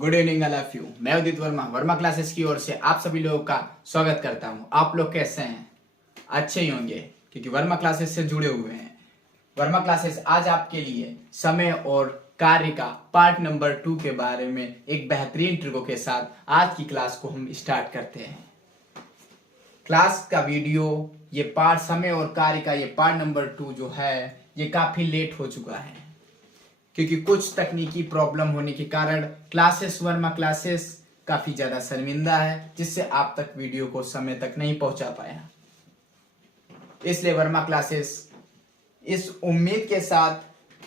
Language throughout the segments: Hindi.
Good evening all of you. मैं उदित वर्मा वर्मा क्लासेस की ओर से आप सभी लोगों का स्वागत करता हूं। आप लोग कैसे हैं? अच्छे ही होंगे क्योंकि वर्मा क्लासेस से जुड़े हुए हैं। वर्मा क्लासेस आज आपके लिए समय और कार्य का पार्ट नंबर 2 के बारे में एक बेहतरीन ट्रिकों के साथ आज की क्लास को हम स्टार्ट करते हैं। क्लास का वीडियो ये पार्ट समय और कार्य का ये पार्ट नंबर 2 जो है ये काफी लेट हो चुका है क्योंकि कुछ तकनीकी प्रॉब्लम होने के कारण वर्मा क्लासेस काफी ज्यादा शर्मिंदा है, जिससे आप तक वीडियो को समय तक नहीं पहुंचा पाया। इसलिए वर्मा क्लासेस इस उम्मीद के साथ,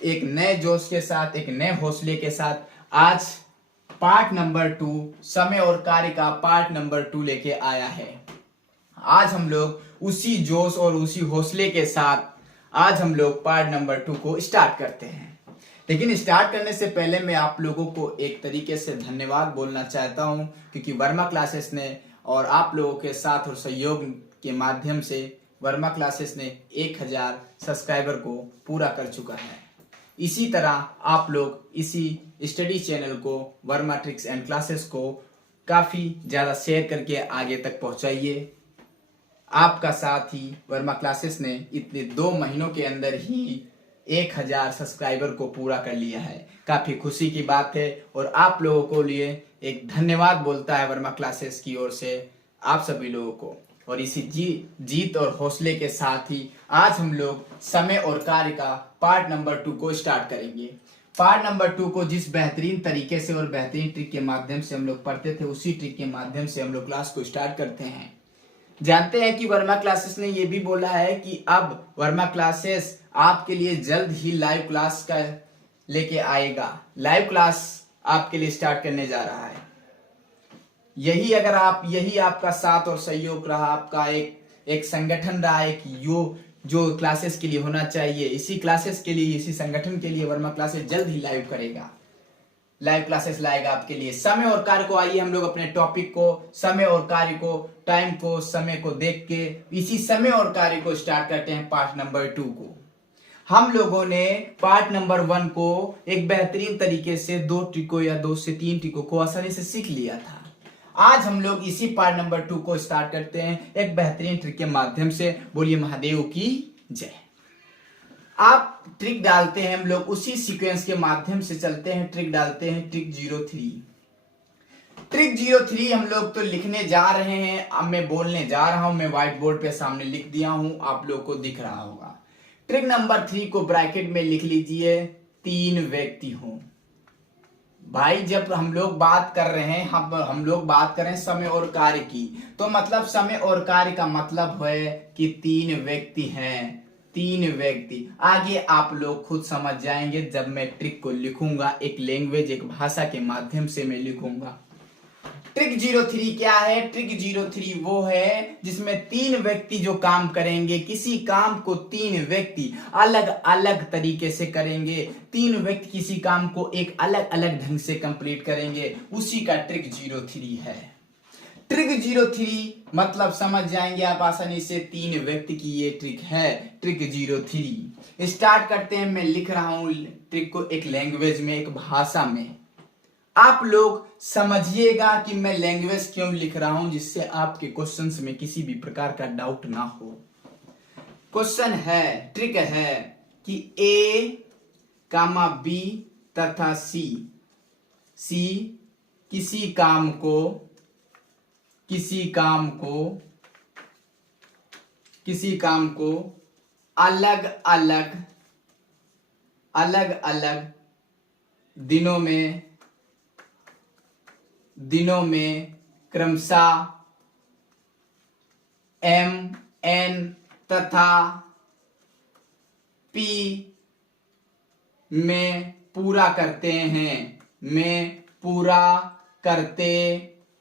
एक नए जोश के साथ, एक नए हौसले के साथ आज पार्ट नंबर 2 समय और कार्य का पार्ट नंबर 2 लेके आया है। आज हम लोग उसी जोश और उसी हौसले के साथ आज हम लोग पार्ट नंबर 2 को स्टार्ट करते हैं। लेकिन स्टार्ट करने से पहले मैं आप लोगों को एक तरीके से धन्यवाद बोलना चाहता हूं क्योंकि वर्मा क्लासेस ने और आप लोगों के साथ और सहयोग के माध्यम से वर्मा क्लासेस ने 1000 सब्सक्राइबर को पूरा कर चुका है। इसी तरह आप लोग इसी स्टडी चैनल को वर्मा ट्रिक्स एंड क्लासेस को काफी ज्यादा शेयर करके आगे तक पहुंचाइए। आपका साथ ही वर्मा क्लासेस ने इतने 2 महीनों के अंदर ही 1000 सब्सक्राइबर को पूरा कर लिया है। काफी खुशी की बात है और आप लोगों को लिए एक धन्यवाद बोलता है वर्मा क्लासेस की ओर से आप सभी लोगों को। और इसी जीत और हौसले के साथ ही आज हम लोग समय और कार्य का पार्ट नंबर 2 को स्टार्ट करेंगे। पार्ट नंबर 2 को जिस बेहतरीन तरीके से और बेहतरीन ट्रिक के माध्यम से हम लोग पढ़ते थे, उसी ट्रिक के माध्यम से हम लोग क्लास को स्टार्ट करते हैं। जानते हैं कि वर्मा क्लासेस ने यह भी बोला है कि अब वर्मा क्लासेस आपके लिए जल्द ही लाइव क्लास का लेके आएगा। लाइव क्लास आपके लिए स्टार्ट करने जा रहा है। यही आपका साथ और सहयोग रहा, आपका एक संगठन रहा है कि जो क्लासेस के लिए होना चाहिए, इसी क्लासेस के लिए, इसी संगठन के लिए वर्मा क्लासेस जल्द ही लाइव करेगा, लाइव क्लासेस लाएगा आपके लिए। समय और कार्य को आइए हम लोग अपने टॉपिक को, समय और कार्य को, टाइम को, समय को देख के इसी समय और कार्य को स्टार्ट करते हैं पार्ट नंबर 2 को। हम लोगों ने पार्ट नंबर 1 को एक बेहतरीन तरीके से 2 ट्रिकों या 2 से 3 ट्रिकों को आसानी से सीख लिया था। आज हम लोग इसी पार्ट नंबर 2 को स्टार्ट करते हैं एक बेहतरीन ट्रिक के माध्यम से। बोलिए महादेव की जय। आप ट्रिक डालते हैं, हम लोग उसी सीक्वेंस के माध्यम से चलते हैं। ट्रिक डालते हैं ट्रिक 03। ट्रिक 03 हम लोग तो लिखने जा रहे हैं। अब मैं बोलने जा रहा हूं, मैं व्हाइट बोर्ड पे सामने लिख दिया हूं, आप लोग को दिख रहा होगा। ट्रिक नंबर 3 को ब्रैकेट में लिख लीजिए, 3 व्यक्ति हों। भाई जब हम लोग बात कर रहे हैं, हम लोग बात कर रहे हैं समय और कार्य की, तो मतलब समय और कार्य का मतलब है कि 3 व्यक्ति हैं। 3 व्यक्ति। आगे आप लोग खुद समझ जाएंगे जब मैं ट्रिक को लिखूंगा, एक लैंग्वेज, एक भाषा के माध्यम से मैं लिखूंगा। ट्रिक 03 क्या है? ट्रिक 03 वो है जिसमें 3 व्यक्ति जो काम करेंगे, किसी काम को 3 व्यक्ति अलग अलग तरीके से करेंगे। 3 व्यक्ति किसी काम को एक अलग अलग ढंग से कंप्लीट करेंगे, उसी का ट्रिक 03 है। ट्रिक 03 मतलब समझ जाएंगे आप आसानी से, 3 व्यक्ति की ये ट्रिक है। ट्रिक 03 स्टार्ट करते हैं। मैं लिख रहा हूं ट्रिक को एक लैंग्वेज में, एक भाषा में। आप लोग समझिएगा कि मैं लैंग्वेज क्यों लिख रहा हूं, जिससे आपके क्वेश्चंस में किसी भी प्रकार का डाउट ना हो। क्वेश्चन है, ट्रिक है कि A, B तथा C किसी काम को अलग अलग दिनों में क्रमशः M, N तथा P में पूरा करते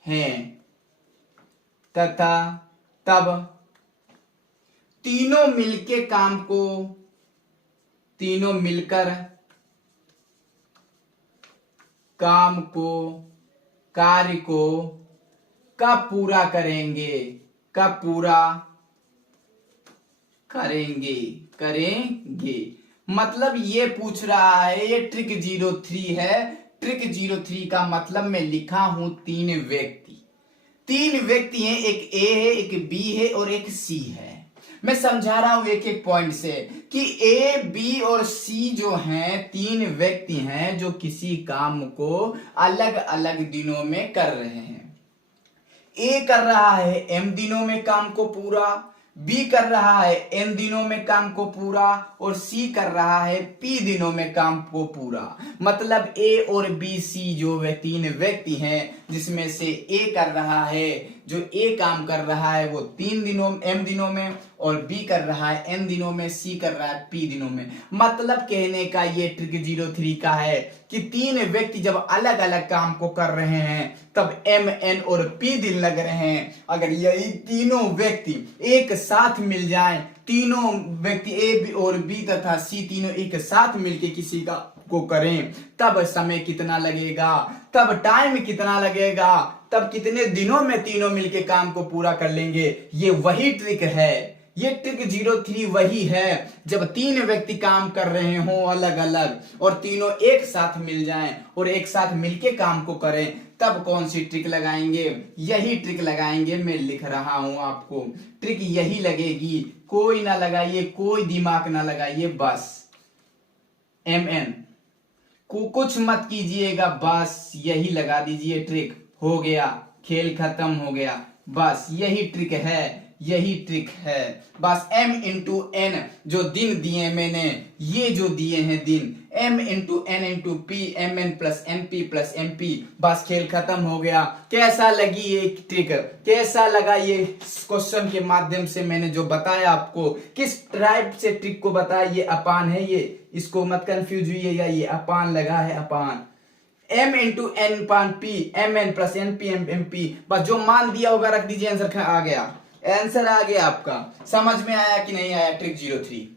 हैं तथा तब तीनों मिलकर कार्य को कब पूरा करेंगे। मतलब ये पूछ रहा है, ये ट्रिक 03 है ट्रिक 03 का मतलब मैं लिखा हूं तीन व्यक्ति हैं, एक ए है, एक बी है और एक सी है। मैं समझा रहा हूं एक एक पॉइंट से कि ए, बी और सी जो हैं तीन व्यक्ति हैं जो किसी काम को अलग अलग दिनों में कर रहे हैं। ए कर रहा है एम दिनों में काम को पूरा, बी कर रहा है एन दिनों में काम को पूरा और सी कर रहा है पी दिनों में काम को पूरा। मतलब ए और बी सी जो वे तीन व्यक्ति हैं जिसमें से ए कर रहा है, जो ए काम कर रहा है वो 3 दिनों एम दिनों में और बी कर रहा है एन दिनों में, सी कर रहा है पी दिनों में। मतलब कहने का ये ट्रिक 03 का है कि तीन व्यक्ति जब अलग अलग काम को कर रहे हैं तब एम, एन और पी दिन लग रहे हैं। अगर यही तीनों व्यक्ति एक साथ मिल जाएं, तीनों व्यक्ति ए, बी और बी तथा सी तीनों एक साथ मिलके किसी का को करें तब समय कितना लगेगा, तब टाइम कितना लगेगा, तब कितने दिनों में तीनों मिलके काम को पूरा कर लेंगे। ये वही ट्रिक है, ये ट्रिक 03 वही है जब तीन व्यक्ति काम कर रहे हों अलग अलग और तीनों एक साथ मिल जाएं और एक साथ मिलके काम को करें तब कौन सी ट्रिक लगाएंगे, यही ट्रिक लगाएंगे। मैं लिख रहा हूं आपको, ट्रिक यही लगेगी, कोई ना लगाइए, कोई दिमाग ना लगाइए, बस एम एन को कुछ मत कीजिएगा, बस यही लगा दीजिए, ट्रिक हो गया, खेल खत्म हो गया। बस यही ट्रिक है, यही ट्रिक है। बस m इंटू एन जो दिन दिए मैंने, ये जो दिए हैं दिन, m into N into P, M N plus M P plus M P, बस खेल खत्म हो गया। कैसा लगी ये ट्रिक, कैसा लगा ये क्वेश्चन के माध्यम से मैंने जो बताया आपको, किस टाइप से ट्रिक को बताया, ये अपान है, ये इसको मत कंफ्यूज हुइएगा, ये अपान लगा है, अपान m इंटू एन पान P, M N plus N P M P, बस जो मान दिया होगा रख दीजिए, आंसर आ गया, आंसर आ गया आपका। समझ में आया कि नहीं आया ट्रिक 03?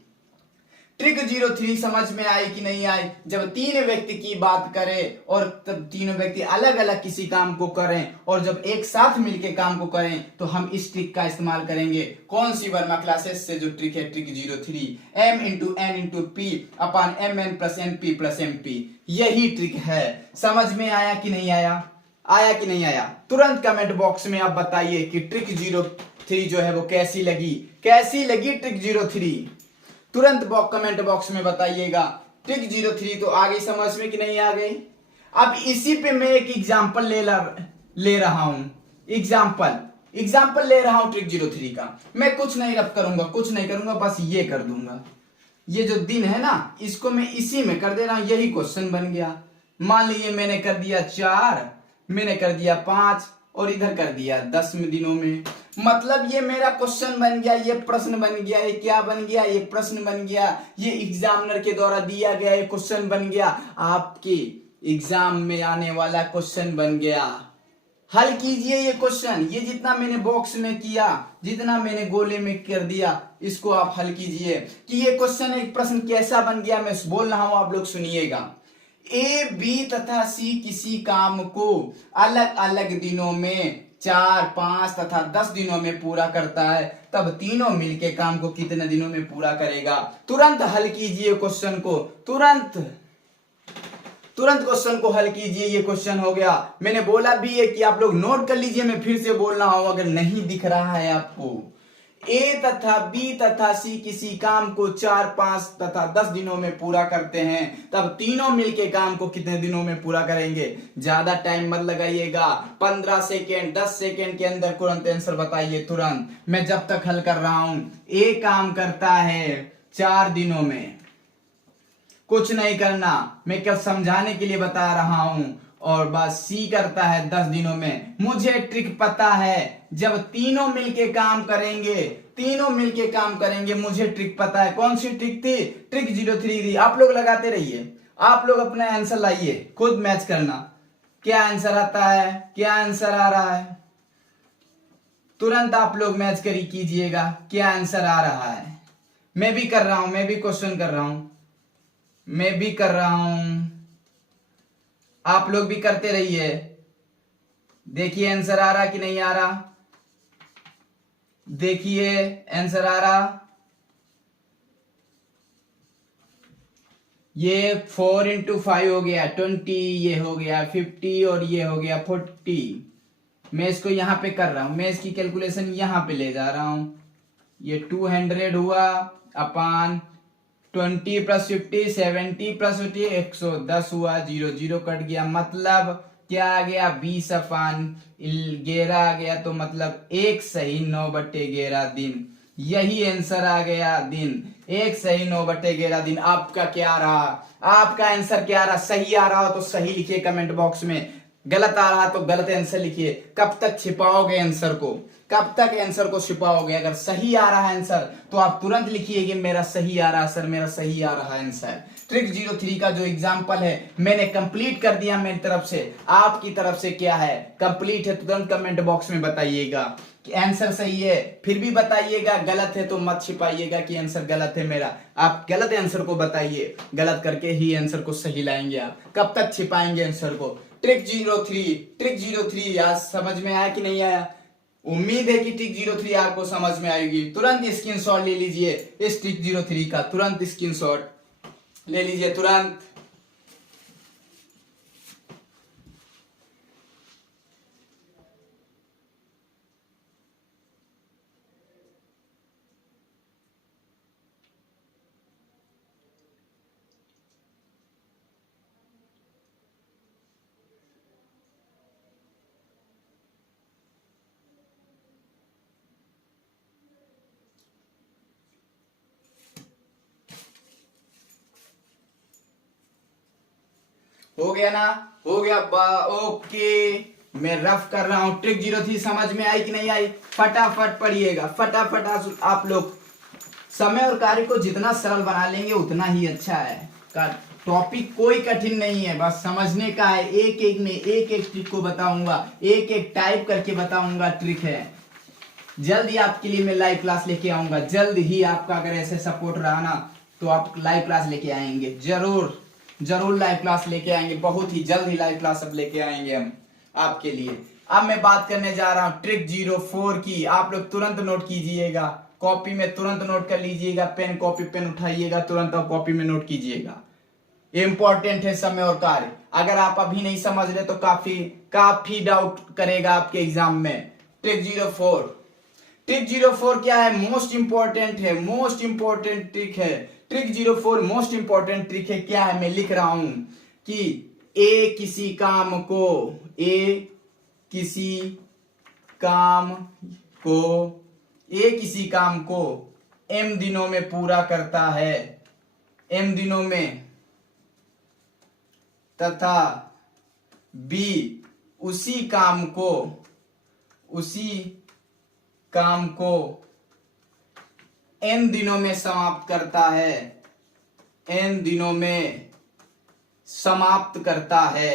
ट्रिक 03 समझ में आई कि नहीं आई? जब तीन व्यक्ति की बात करें और तब तीनों व्यक्ति अलग अलग किसी काम को करें और जब एक साथ मिलके काम को करें तो हम इस ट्रिक का इस्तेमाल करेंगे। कौन सी? वर्मा क्लासेस से जो ट्रिक है trick 03, m into N into P upon M N plus M P plus M P, यही ट्रिक है। समझ में आया कि नहीं आया? आया कि नहीं आया? तुरंत कमेंट बॉक्स में आप बताइए कि ट्रिक 03 जो है वो कैसी लगी, कैसी लगी ट्रिक 03? तुरंत कमेंट बॉक्स में बताइएगा। ट्रिक 03 तो आ गई समझ में कि नहीं आ गई? अब इसी पे मैं एक एग्जांपल ले रहा हूं, एग्जांपल ले रहा हूं ट्रिक 03 का। मैं कुछ नहीं रब करूंगा, कुछ नहीं करूंगा, बस ये कर दूंगा। ये जो दिन है ना, इसको मैं इसी में कर दे रहा हूं, यही क्वेश्चन बन गया। मान लीजिए मैंने कर दिया 4, मैंने कर दिया 5 और इधर कर दिया 10 दिनों में। मतलब ये मेरा क्वेश्चन बन गया, ये प्रश्न बन गया। ये क्या बन गया? ये प्रश्न बन गया, ये एग्जामिनर के द्वारा दिया गया ये क्वेश्चन बन गया, आपके एग्जाम में आने वाला क्वेश्चन बन गया। हल कीजिए ये क्वेश्चन, ये जितना मैंने बॉक्स में किया, जितना मैंने गोले में कर दिया, इसको आप हल कीजिए कि ये क्वेश्चन एक प्रश्न कैसा बन गया। मैं बोल रहा हूं, आप लोग सुनिएगा। ए, बी तथा सी किसी काम को अलग अलग दिनों में 4, 5 तथा 10 दिनों में पूरा करता है, तब तीनों मिलके काम को कितने दिनों में पूरा करेगा? तुरंत हल कीजिए क्वेश्चन को, तुरंत क्वेश्चन को हल कीजिए। ये क्वेश्चन हो गया। मैंने बोला भी है कि आप लोग नोट कर लीजिए, मैं फिर से बोल रहा हूं अगर नहीं दिख रहा है आपको। ए तथा बी तथा सी किसी काम को 4, 5 तथा 10 दिनों में पूरा करते हैं, तब तीनों मिलके काम को कितने दिनों में पूरा करेंगे? ज्यादा टाइम मत लगाइएगा, 15 सेकेंड 10 सेकेंड के अंदर तुरंत आंसर बताइए तुरंत। मैं जब तक हल कर रहा हूं। ए काम करता है 4 दिनों में, कुछ नहीं करना, मैं क्या समझाने के लिए बता रहा हूं। और बस सी करता है 10 दिनों में। मुझे ट्रिक पता है, जब तीनों मिलके काम करेंगे, मुझे ट्रिक पता है। कौन सी ट्रिक थी? ट्रिक 03 थी। आप लोग लगाते रहिए, आप लोग अपना आंसर लाइए, खुद मैच करना क्या आंसर आता है, क्या आंसर आ रहा है। तुरंत आप लोग मैच कीजिएगा क्या आंसर आ रहा है। मैं भी कर रहा हूं, मैं भी क्वेश्चन कर रहा हूं, मैं भी कर रहा हूं, आप लोग भी करते रहिए। देखिए आंसर आ रहा कि नहीं आ रहा, देखिए आंसर आ रहा। ये 4 × 5 हो गया 20, ये हो गया 50 और ये हो गया 40। मैं इसको यहाँ पे कर रहा हूं, मैं इसकी कैलकुलेशन यहाँ पे ले जा रहा हूं। ये 200 हुआ अपान 20 + 50 70 + 50 110 हुआ, 0 0 कट गया, मतलब क्या आ गया 20/11 आ गया। तो मतलब 1 सही 9/11 दिन, यही आंसर आ गया दिन। 1 सही 9/11 दिन। आपका क्या रहा? आपका आंसर क्या रहा? सही आ रहा हो तो सही लिखिए कमेंट बॉक्स में, गलत आ रहा तो गलत आंसर लिखिए। कब तक छिपाओगे आंसर को? कब तक आंसर को छिपाओगे? अगर सही आ रहा है आंसर तो आप तुरंत लिखिए कि मेरा सही आ रहा है सर, मेरा सही आ रहा है आंसर। ट्रिक 03 का जो एग्जाम्पल है मैंने कंप्लीट कर दिया मेरी तरफ से। आपकी तरफ से क्या है? कंप्लीट है? तुरंत कमेंट बॉक्स में बताइएगा कि आंसर सही है, फिर भी बताइएगा। गलत है तो मत छिपाइएगा कि आंसर गलत है मेरा। आप गलत आंसर को बताइए, गलत करके ही आंसर को सही लाएंगे आप। कब तक छिपाएंगे आंसर को? ट्रिक 03 आज समझ में आया कि नहीं आया? उम्मीद है कि ट्रिक 03 आपको समझ में आएगी। तुरंत स्क्रीनशॉट ले लीजिए इस ट्रिक 03 का, तुरंत स्क्रीनशॉट ले लीजिए तुरंत। हो गया ना? हो गया ओके। मैं रफ कर रहा हूं। ट्रिक 03 समझ में आई कि नहीं आई? फटाफट पढ़िएगा, फटाफट। आप लोग समय और कार्य को जितना सरल बना लेंगे उतना ही अच्छा है। टॉपिक कोई कठिन नहीं है, बस समझने का है। एक एक में एक एक ट्रिक को बताऊंगा, एक एक टाइप करके बताऊंगा ट्रिक है। जल्द ही आपके लिए मैं लाइव क्लास लेके आऊंगा, जल्द ही। आपका अगर ऐसे सपोर्ट रहा ना तो आप लाइव क्लास लेके आएंगे, जरूर जरूर लाइव क्लास लेके आएंगे। बहुत ही जल्द ही लाइव क्लास अब लेके आएंगे हम आपके लिए। अब मैं बात करने जा रहा हूं ट्रिक 04 की। आप लोग तुरंत नोट कीजिएगा, कॉपी में तुरंत नोट कर लीजिएगा। पेन कॉपी पेन उठाइएगा तुरंत और कॉपी में नोट कीजिएगा। इंपॉर्टेंट है समय और कार्य। अगर आप अभी नहीं समझ रहे तो काफी डाउट करेगा आपके एग्जाम में। ट्रिक 04 क्या है? मोस्ट इंपॉर्टेंट है, मोस्ट इंपॉर्टेंट ट्रिक है। ट्रिक 04 मोस्ट इंपॉर्टेंट ट्रिक है। क्या है? मैं लिख रहा हूं कि ए किसी काम को m दिनों में पूरा करता है, m दिनों में, तथा b उसी काम को n दिनों में समाप्त करता है, n दिनों में समाप्त करता है।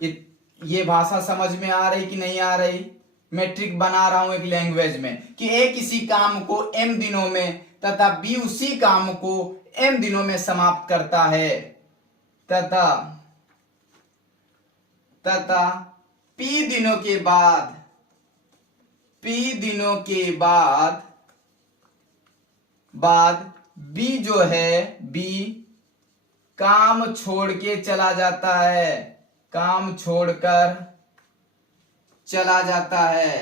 ये भाषा समझ में आ रही कि नहीं आ रही? मैं ट्रिक बना रहा हूं एक लैंग्वेज में कि ए किसी काम को m दिनों में तथा b उसी काम को m दिनों में समाप्त करता है, तथा p दिनों के बाद b जो है, b काम छोड़ के चला जाता है, काम छोड़कर चला जाता है।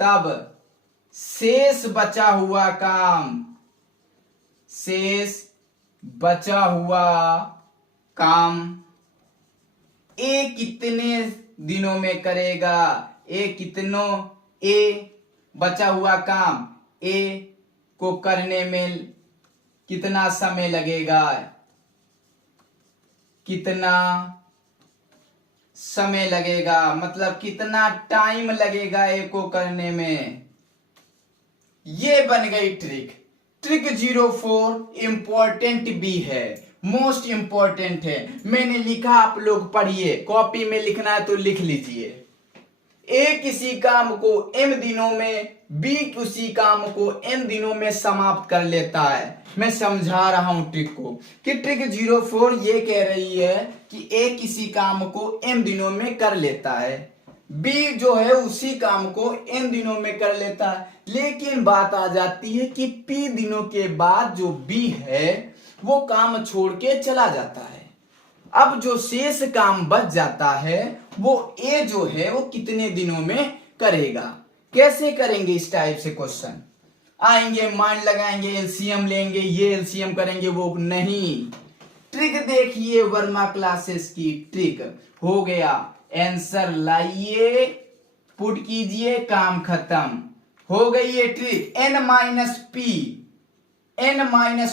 तब शेष बचा हुआ काम ए कितने दिनों में करेगा? बचा हुआ काम ए को करने में कितना समय लगेगा? मतलब कितना टाइम लगेगा ए को करने में। ये बन गई ट्रिक। ट्रिक 04 इंपॉर्टेंट भी है, मोस्ट इंपॉर्टेंट है। मैंने लिखा, आप लोग पढ़िए। कॉपी में लिखना है तो लिख लीजिए। ए किसी काम को m दिनों में, b उसी काम को n दिनों में समाप्त कर लेता है। मैं समझा रहा हूं ट्रिक को कि ट्रिक 04 ये कह रही है कि ए किसी काम को m दिनों में कर लेता है। बी जो है उसी काम को n दिनों में कर लेता है, लेकिन बात आ जाती है कि p दिनों के बाद जो b है वो काम छोड़ के चला जाता है। अब जो शेष काम बच जाता है वो a जो है वो कितने दिनों में करेगा। कैसे करेंगे इस टाइप से क्वेश्चन? आएंगे, माइंड लगाएंगे, एलसीएम लेंगे, ये एलसीएम करेंगे, वो नहीं। ट्रिक देखिए वर्मा क्लासेस की ट्रिक। हो गया, आंसर लाइए, पुट कीजिए, काम खत्म। हो गई ये trick. n minus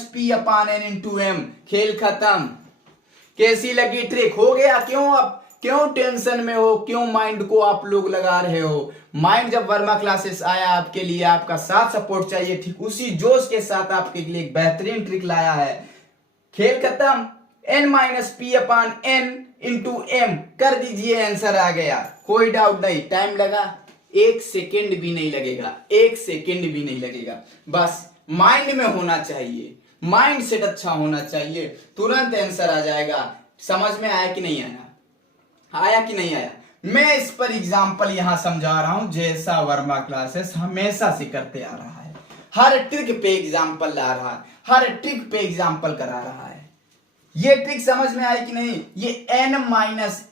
P upon n into M, खेल खत्म। कैसी लगी ट्रिक? हो गया? क्यों टेंशन में हो? क्यों माइंड को आप लोग लगा रहे हो? माइंड जब वर्मा क्लासेस आया आपके लिए, आपका साथ सपोर्ट चाहिए, ठीक उसी जोश के साथ आपके लिए एक बेहतरीन ट्रिक लाया है। खेल खत्म। n minus P upon n into M कर दीजिए, आंसर आ गया। कोई डाउट नहीं। टाइम लगा? 1 सेकेंड भी नहीं लगेगा, 1 सेकेंड भी नहीं लगेगा। बस माइंड में होना चाहिए, माइंड सेट अच्छा होना चाहिए, तुरंत आंसर आ जाएगा। समझ में आया कि नहीं आया? आया कि नहीं आया? मैं इस पर एग्जाम्पल यहां समझा रहा हूं, जैसा वर्मा क्लासेस हमेशा से करते आ रहा है। हर ट्रिक पे एग्जाम्पल ला रहा है, हर ट्रिक पे एग्जाम्पल करा रहा है। ये ट्रिक समझ में आई कि नहीं? ये n minus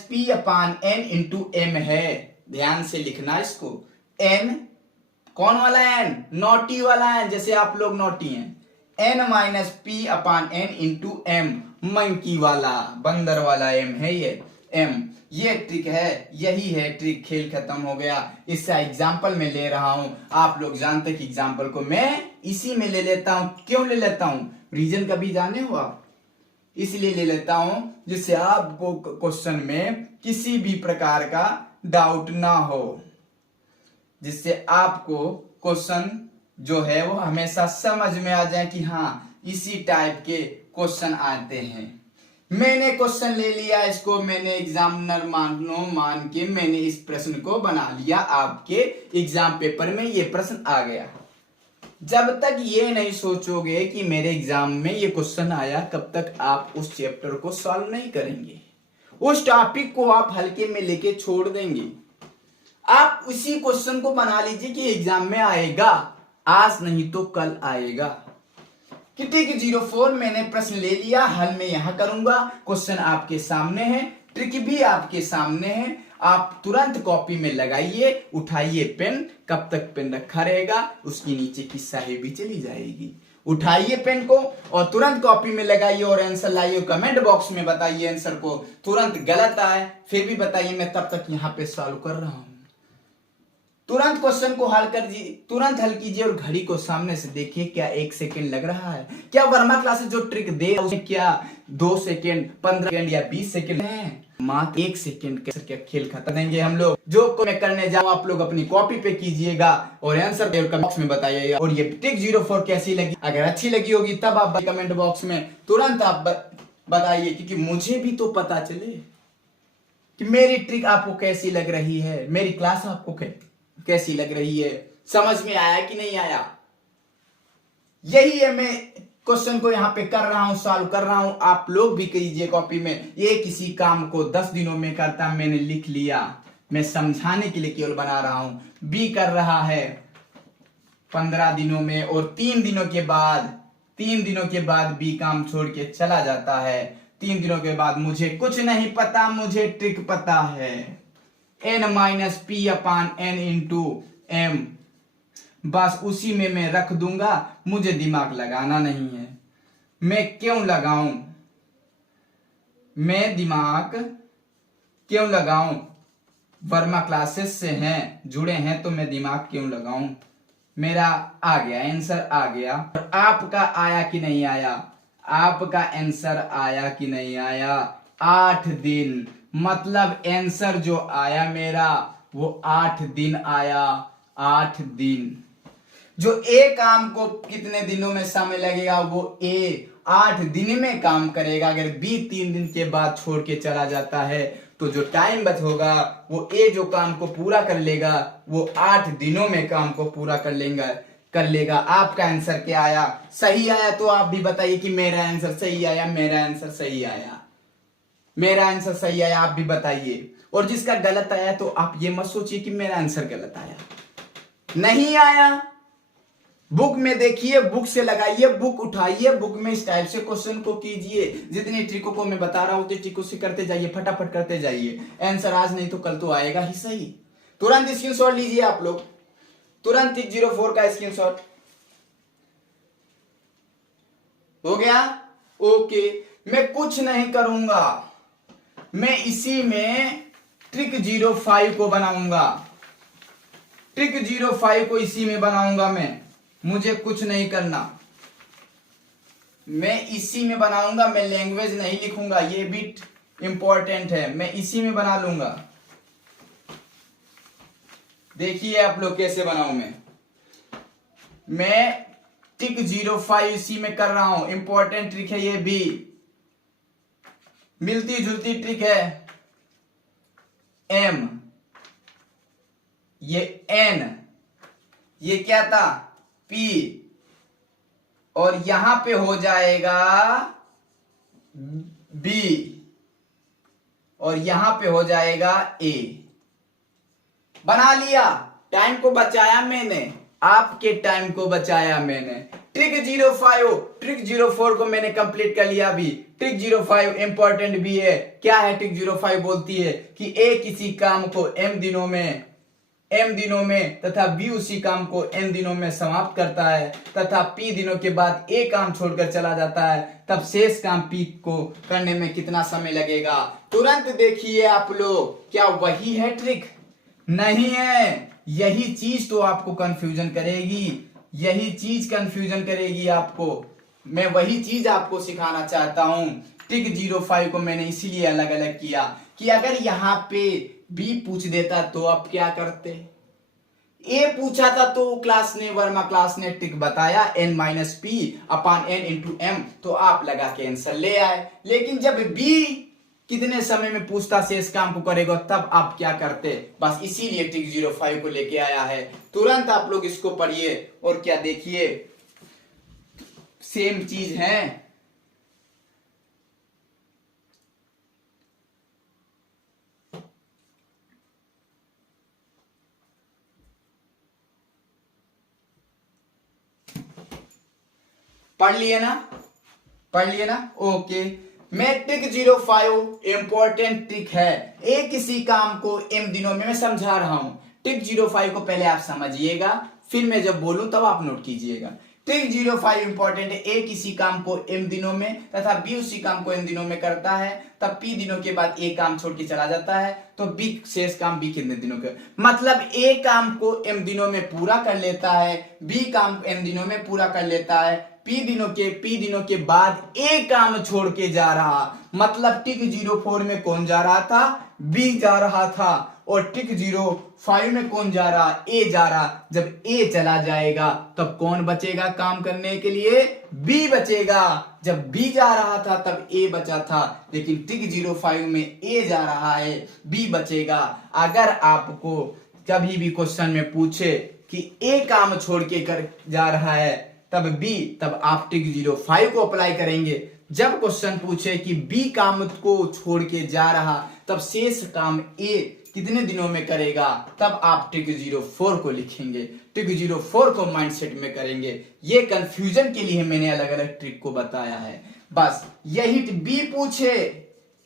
P upon n into M है। ध्यान से लिखना इसको। n कौन वाला n? नोटी वाला n, जैसे आप लोग नोटी हैं। n minus P upon n into M, monkey वाला, बंदर वाला m है ये m। ये ट्रिक है, यही है ट्रिक। खेल खत्म हो गया। इसका एग्जाम्पल मैं ले रहा हूं। आप लोग जानते हैं कि एग्जाम्पल को मैं इसी में ले लेता हूं। क्यों ले लेता हूं? रीजन कभी जाने हो आप? इसलिए ले लेता हूं जिससे आपको क्वेश्चन में किसी भी प्रकार का डाउट ना हो, जिससे आपको क्वेश्चन जो है वो हमेशा समझ में आ जाए कि हाँ इसी टाइप के क्वेश्चन आते हैं। मैंने क्वेश्चन ले लिया, इसको मैंने एग्जामिनर मान के मैंने इस प्रश्न को बना लिया। आपके एग्जाम पेपर में ये प्रश्न आ गया। जब तक ये नहीं सोचोगे कि मेरे एग्जाम में ये क्वेश्चन आया, कब तक आप उस चैप्टर को सॉल्व नहीं करेंगे, उस टॉपिक को आप हल्के में लेके छोड़ देंगे। आप उसी क्वेश्चन को बना लीजिए कि एग्जाम में आएगा, आज नहीं तो कल आएगा। कि ट्रिक 04 मैंने प्रश्न ले लिया, हल में यहां करूंगा। क्वेश्चन आपके सामने है, ट्रिक भी आपके सामने है। आप तुरंत कॉपी में लगाइए, उठाइए पेन। कब तक पेन रखा रहेगा उसकी नीचे की स्याही भी चली जाएगी। उठाइए पेन को और तुरंत कॉपी में लगाइए और आंसर लाइए। कमेंट बॉक्स में बताइए आंसर को। तुरंत गलत आए फिर भी बताइए, मैं तब तक यहां पे सॉल्व कर रहा हूं। तुरंत क्वेश्चन को हल कर दीजिए, तुरंत हल कीजिए और घड़ी को सामने से देखिए। क्या 1 सेकेंड लग रहा है? क्या वर्मा क्लासेस जो ट्रिक दे उसमें क्या 2 सेकेंड, 15 सेकेंड या 20 सेकेंड है? मात्र 1 सेकेंड के खेल खत्म देंगे हम लोग। जो मैं करने जाऊं आप लोग अपनी कॉपी पे कीजिएगा और आंसर कमेंट बॉक्स में बताइएगा। और ये ट्रिक 04 कैसी लगी? अगर अच्छी लगी होगी तब आप कमेंट बॉक्स में तुरंत आप बताइए, क्योंकि मुझे भी तो पता चले कि मेरी ट्रिक आपको कैसी लग रही है, मेरी क्लास आपको कैसी लग रही है, समझ में आया कि नहीं आया। यही है, मैं क्वेश्चन को यहां पे कर रहा हूं, सॉल्व कर रहा हूं। आप लोग भी कीजिए कॉपी में। ये किसी काम को 10 दिनों में करता, मैंने लिख लिया। मैं समझाने के लिए केवल बना रहा हूं। बी कर रहा है 15 दिनों में और 3 दिनों के बाद बी काम छोड़ के चला जाता है। 3 दिनों के बाद मुझे कुछ नहीं पता, मुझे ट्रिक पता है। n minus P upon n into M, बस उसी में मैं रख दूंगा। मुझे दिमाग लगाना नहीं है। मैं क्यों लगाऊं? मैं दिमाग क्यों लगाऊं? वर्मा क्लासेस से हैं, जुड़े हैं, तो मैं दिमाग क्यों लगाऊं? मेरा आ गया, आंसर आ गया। और आपका आया कि नहीं आया? आपका आंसर आया कि नहीं आया? 8 दिन, मतलब आंसर जो आया मेरा वो 8 दिन आया। 8 दिन। जो ए काम को कितने दिनों में समय लगेगा, वो ए 8 दिन में काम करेगा। अगर बी 3 दिन के बाद छोड़ के चला जाता है तो जो टाइम बच होगा वो ए जो काम को पूरा कर लेगा वो 8 दिनों में काम को पूरा कर लेगा। आपका आंसर क्या आया? सही आया तो आप भी बताइए कि मेरा आंसर सही आया, मेरा आंसर सही आया। मेरा आंसर सही आया आप भी बताइए, और जिसका गलत आया तो आप ये मत सोचिए कि मेरा आंसर गलत आया। नहीं आया, बुक में देखिए, बुक से लगाइए, बुक उठाइए, बुक में इस टाइप से क्वेश्चन को कीजिए। जितनी ट्रिकों को मैं बता रहा हूं उतनी ट्रिकों से करते जाइए, फटाफट करते जाइए। आंसर आज नहीं तो कल तो आएगा ही सही। तुरंत स्क्रीनशॉट लीजिए आप लोग, तुरंत 604 का स्क्रीनशॉट हो गया। ओके, मैं कुछ नहीं करूंगा, मैं इसी में ट्रिक 05 को बनाऊंगा, ट्रिक 05 को इसी में बनाऊंगा मैं, मुझे कुछ नहीं करना, मैं इसी में बनाऊंगा। मैं लैंग्वेज नहीं लिखूंगा, ये भी इंपॉर्टेंट है, मैं इसी में बना लूंगा। देखिए आप लोग कैसे बनाऊं मैं ट्रिक 05 इसी में कर रहा हूं। इंपॉर्टेंट ट्रिक है, ये भी मिलती जुलती ट्रिक है। एम, ये एन, ये क्या था पी, और यहां पे हो जाएगा बी, और यहां पे हो जाएगा ए। बना लिया, टाइम को बचाया मैंने, आपके टाइम को बचाया मैंने। ट्रिक 05, ट्रिक 04 को मैंने कंप्लीट कर लिया अभी। ट्रिक 05 इंपॉर्टेंट भी है। क्या है ट्रिक 05? बोलती है कि ए किसी काम को एम दिनों में तथा बी उसी काम को एन दिनों में समाप्त करता है तथा पी दिनों के बाद ए काम छोड़कर चला जाता है, तब शेष काम पी को करने में कितना समय लगेगा? तुरंत देखिए आप लोग, क्या वही है ट्रिक? नहीं है। यही चीज तो आपको कंफ्यूजन करेगी, यही चीज कंफ्यूजन करेगी आपको। मैं वही चीज आपको सिखाना चाहता हूं। ट्रिक 05 को मैंने इसीलिए अलग अलग किया कि अगर यहां पे बी पूछ देता तो आप क्या करते? ए पूछा था तो वर्मा क्लास ने ट्रिक बताया n-p/n/m, तो आप लगा के आंसर ले आए। लेकिन जब बी कितने समय में पूछता शेष काम को करेगा, तब आप क्या करते? बस इसीलिए ट्रिक 05 को लेके आया है। तुरंत आप लोग इसको पढ़िए और क्या देखिए, सेम चीज है। पढ़ लिए ना, पढ़ लिए ना? ओके, मैट्रिक 05 इंपॉर्टेंट ट्रिक है। ए किसी काम को एम दिनों में मैं समझा रहा हूं। ट्रिक 05 को पहले आप समझिएगा, फिर मैं जब बोलूं तब आप नोट कीजिएगा। ट्रिक 05 इंपॉर्टेंट है। ए किसी काम को एम दिनों में तथा बी उसी काम को एम दिनों में करता है, तब पी दिनों के बाद ए काम छोड़ के चला जाता है, तो बी शेष काम बी कितने दिनों के, मतलब ए काम को एम दिनों में पूरा कर लेता है, बी काम एम दिनों में पूरा कर लेता है, पी दिनों के बाद ए काम छोड़ के जा रहा। मतलब ट्रिक 04 में कौन जा रहा था? बी जा रहा था। और ट्रिक 05 में कौन जा रहा? ए जा रहा। जब ए चला जाएगा तब कौन बचेगा काम करने के लिए? बी बचेगा। जब बी जा रहा था तब ए बचा था, लेकिन ट्रिक 05 में ए जा रहा है, बी बचेगा। अगर आपको कभी भी क्वेश्चन में पूछे कि ए काम छोड़ के कर जा रहा है तब बी, तब आप ट्रिक 05 को अप्लाई करेंगे। जब क्वेश्चन पूछे कि बी काम को छोड़ के जा रहा, तब शेष काम ए कितने दिनों में करेगा, तब आप ट्रिक 04 को लिखेंगे, ट्रिक 04 को माइंडसेट में करेंगे। ये कंफ्यूजन के लिए मैंने अलग अलग ट्रिक को बताया है। बस यही बी पूछे,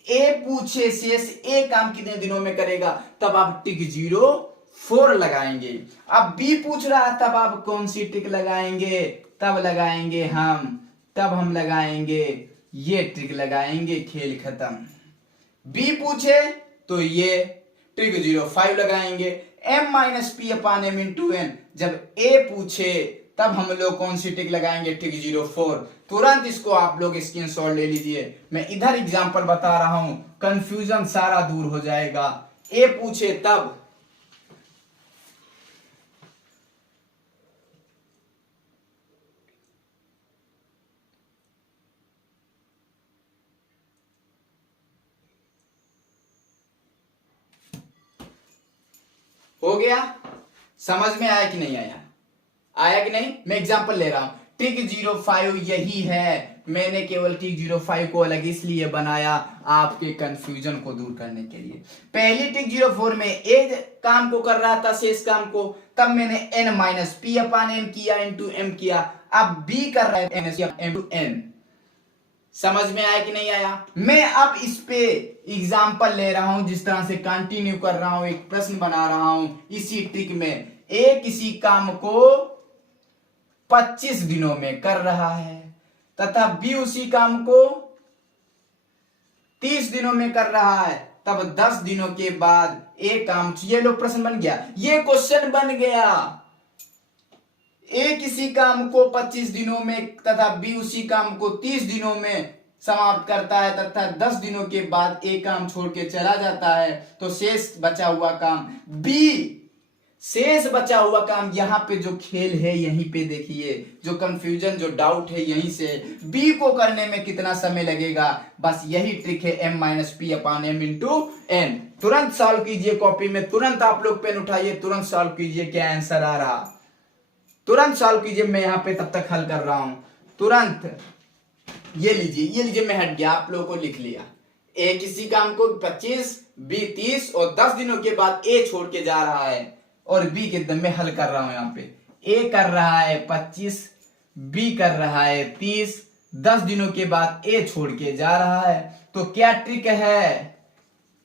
ए पूछे शेष ए काम कितने दिनों में करेगा, तब आप ट्रिक 04 लगाएंगे। अब बी पूछ रहा, तब आप कौन सी ट्रिक लगाएंगे? तब हम लगाएंगे ये ट्रिक लगाएंगे, खेल खत्म। बी पूछे तो ये ट्रिक 05 लगाएंगे, m-p/m/n। जब ए पूछे तब हम लोग कौन सी ट्रिक लगाएंगे? ट्रिक 04। तुरंत इसको आप लोग स्क्रीनशॉट ले लीजिए। मैं इधर एग्जांपल बता रहा हूं, कंफ्यूजन सारा दूर हो जाएगा। ए पूछे तब हो गया। समझ में आया कि नहीं आया? आया कि नहीं? मैं एग्जांपल ले रहा हूं। टिक 05 यही है। मैंने केवल टिक 05 को अलग इसलिए बनाया आपके कंफ्यूजन को दूर करने के लिए। पहली टिक 04 में ए काम को कर रहा था, शेष काम को, तब मैंने n minus P upon N किया इंटू एम किया। अब बी कर रहा है n। समझ में आया कि नहीं आया? मैं अब इस पे एग्जाम्पल ले रहा हूं, जिस तरह से कंटिन्यू कर रहा हूं, एक प्रश्न बना रहा हूं इसी ट्रिक में। ए किसी काम को 25 दिनों में कर रहा है तथा बी उसी काम को 30 दिनों में कर रहा है, तब 10 दिनों के बाद ए काम, ये लो प्रश्न बन गया, ये क्वेश्चन बन गया। ए किसी काम को 25 दिनों में तथा बी उसी काम को 30 दिनों में समाप्त करता है तथा 10 दिनों के बाद ए काम छोड़ के चला जाता है, तो शेष बचा हुआ काम बी, शेष बचा हुआ काम, यहां पे जो खेल है यहीं पे देखिए, जो कंफ्यूजन जो डाउट है यहीं से, बी को करने में कितना समय लगेगा, बस यही ट्रिक है, m minus P upon M into N. तुरंत सॉल्व कीजिए, कॉपी में तुरंत आप लोग पेन उठाइए, तुरंत सॉल्व कीजिए, क्या आंसर आ रहा, तुरंत सॉल्व कीजिए। मैं यहां पे तब तक हल कर रहा हूं, तुरंत। ये लीजिए मैं हट गया, आप लोगों को लिख लिया। ए किसी काम को 25, बी 30 और 10 दिनों के बाद ए छोड़ के जा रहा है, और बी के दम में हल कर रहा हूं। यहां पे ए कर रहा है 25, बी कर रहा है 30, 10 दिनों के बाद ए छोड़ के जा रहा है। तो क्या ट्रिक है,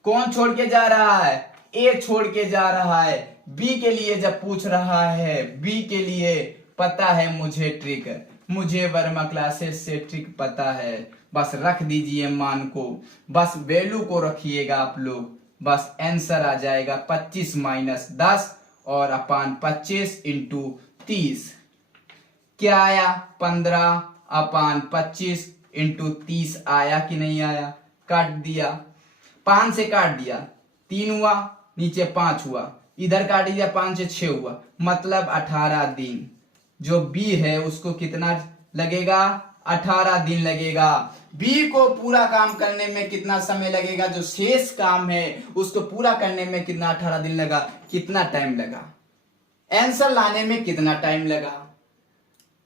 कौन छोड़ के जा रहा है, ए छोड़ के जा रहा है। बी के लिए जब पूछ रहा है, बी के लिए पता है मुझे ट्रिक, मुझे वर्मा क्लासेस से ट्रिक पता है, बस रख दीजिए मान को, बस वैल्यू को रखिएगा आप लोग, बस आंसर आ जाएगा 25 माइनस 10 और अपान 25 इंटू 30। क्या आया, 15 अपान 25 इंटू 30 आया कि नहीं आया? काट दिया, 5 से काट दिया, 3 हुआ, नीचे 5 हुआ, इधर काट दिया, 5 से 6 हुआ, मतलब 18 दिन। जो बी है उसको कितना लगेगा, 18 दिन लगेगा। बी को पूरा काम करने में कितना समय लगेगा, जो शेष काम है उसको पूरा करने में कितना 18 दिन लगा, कितना टाइम लगा, आंसर लाने में कितना टाइम लगा।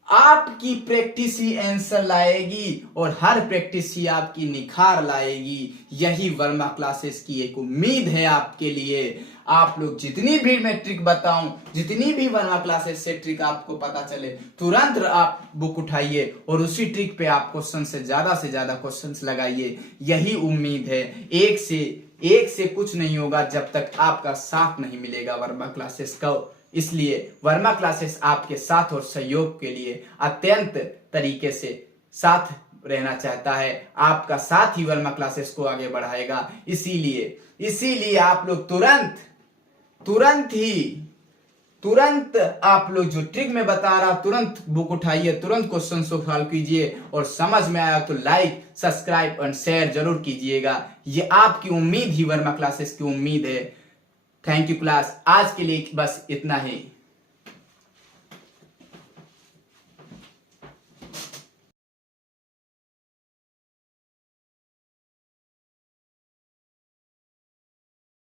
आपकी प्रैक्टिस ही आंसर लाएगी और हर प्रैक्टिस ही आपकी निखार लाएगी। यही वर्मा क्लासेस की एक उम्मीद है आपके लिए। आप लोग जितनी भी मैं ट्रिक बताऊं, जितनी भी वर्मा क्लासेस से ट्रिक आपको पता चले, तुरंत आप बुक उठाइए और उसी ट्रिक पे आप क्वेश्चन से ज्यादा क्वेश्चंस लगाइए। यही उम्मीद है। एक से कुछ नहीं होगा जब तक आपका साथ नहीं मिलेगा वर्मा क्लासेस का। इसलिए वर्मा क्लासेस आपके साथ और सहयोग के लिए अत्यंत तरीके से साथ रहना चाहता है। आपका साथ ही वर्मा क्लासेस को आगे बढ़ाएगा। इसीलिए आप लोग तुरंत आप लोग जो ट्रिक में बता रहा, तुरंत बुक उठाइए, तुरंत क्वेश्चन को सॉल्व कीजिए, और समझ में आया तो लाइक, सब्सक्राइब और शेयर जरूर कीजिएगा। ये आपकी उम्मीद ही वर्मा क्लासेस की उम्मीद है। थैंक यू क्लास, आज के लिए बस इतना ही।